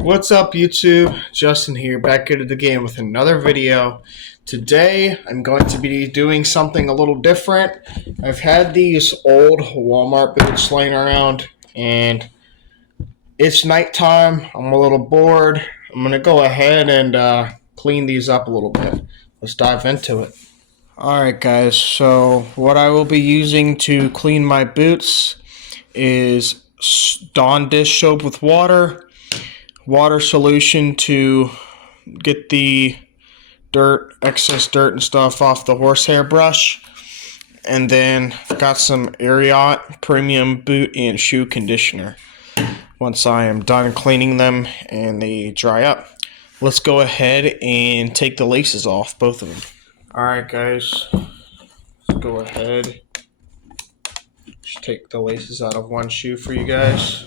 What's up, YouTube? Justin here, back into the game with another video. Today, I'm going to be doing something a little different. I've had these old Walmart boots laying around, and it's nighttime. I'm a little bored. I'm going to go ahead and clean these up a little bit. Let's dive into it. Alright, guys, so what I will be using to clean my boots is Dawn dish soap with water solution to get the excess dirt and stuff off the horsehair brush, and then got some Ariat premium boot and shoe conditioner. Once I am done cleaning them and they dry up, let's go ahead and take the laces off, both of them. Alright, guys, let's go ahead. Just take the laces out of one shoe for you guys.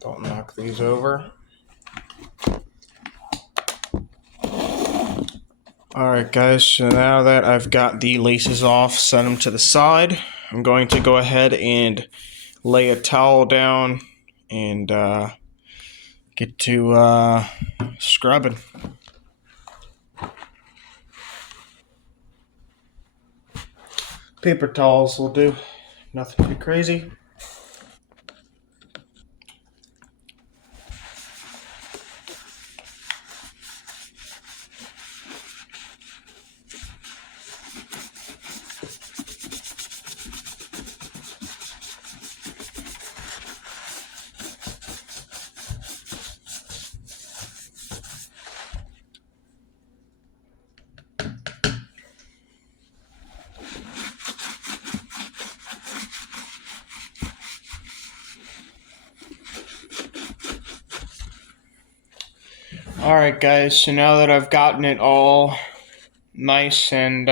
Don't knock these over. Alright, guys, so now that I've got the laces off, set them to the side, I'm going to go ahead and lay a towel down and get to scrubbing. Paper towels will do, nothing too crazy. Alright, guys, so now that I've gotten it all nice and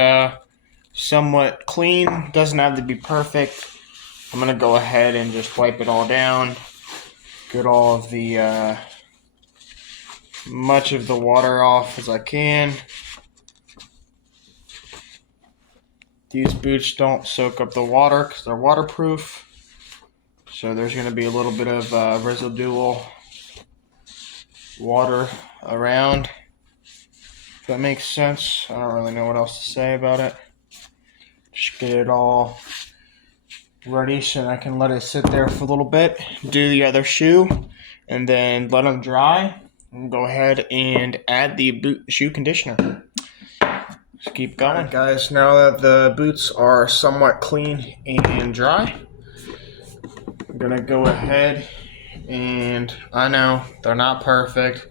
somewhat clean, doesn't have to be perfect, I'm going to go ahead and just wipe it all down, get all of the much of the water off as I can. These boots don't soak up the water because they're waterproof, so there's going to be a little bit of residual water around, if that makes sense. I don't really know what else to say about it. Just get it all ready so I can let it sit there for a little bit, do the other shoe, and then let them dry, and go ahead and add the shoe conditioner. Just keep going. Alright, guys, now that the boots are somewhat clean and dry, I'm gonna go ahead and, I know they're not perfect.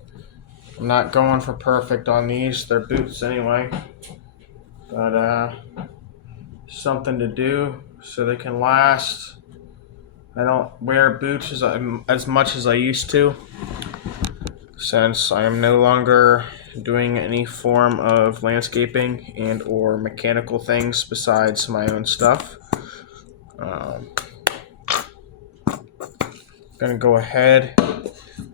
I'm not going for perfect on these. They're boots anyway. But something to do so they can last. I don't wear boots as much as I used to, since I am no longer doing any form of landscaping and or mechanical things besides my own stuff. Gonna go ahead,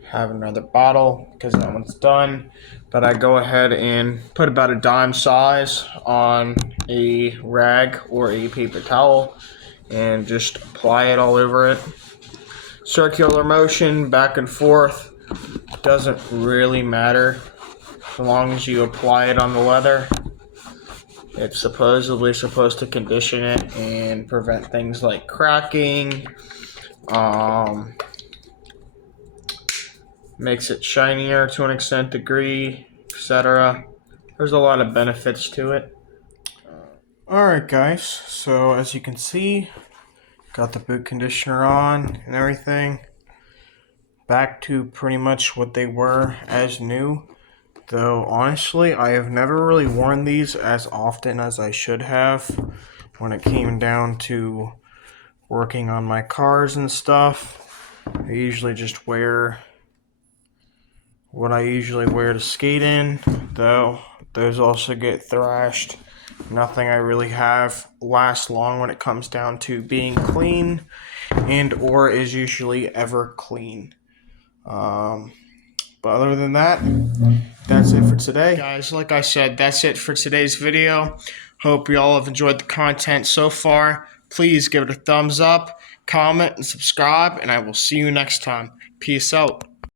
have another bottle because that one's done, but I go ahead and put about a dime size on a rag or a paper towel and just apply it all over it. Circular motion, back and forth, doesn't really matter as long as you apply it on the leather. It's supposedly supposed to condition it and prevent things like cracking. Makes it shinier to an extent degree, etc. There's a lot of benefits to it. Alright, guys, so as you can see, got the boot conditioner on and everything. Back to pretty much what they were as new. Though, honestly, I have never really worn these as often as I should have when it came down to working on my cars and stuff. I usually just wear what I usually wear to skate in, though those also get thrashed. Nothing I really have lasts long when it comes down to being clean and or is usually ever clean. But other than that, that's it for today. Guys, like I said, that's it for today's video. Hope you all have enjoyed the content so far. Please give it a thumbs up. comment, and subscribe, and I will see you next time. Peace out.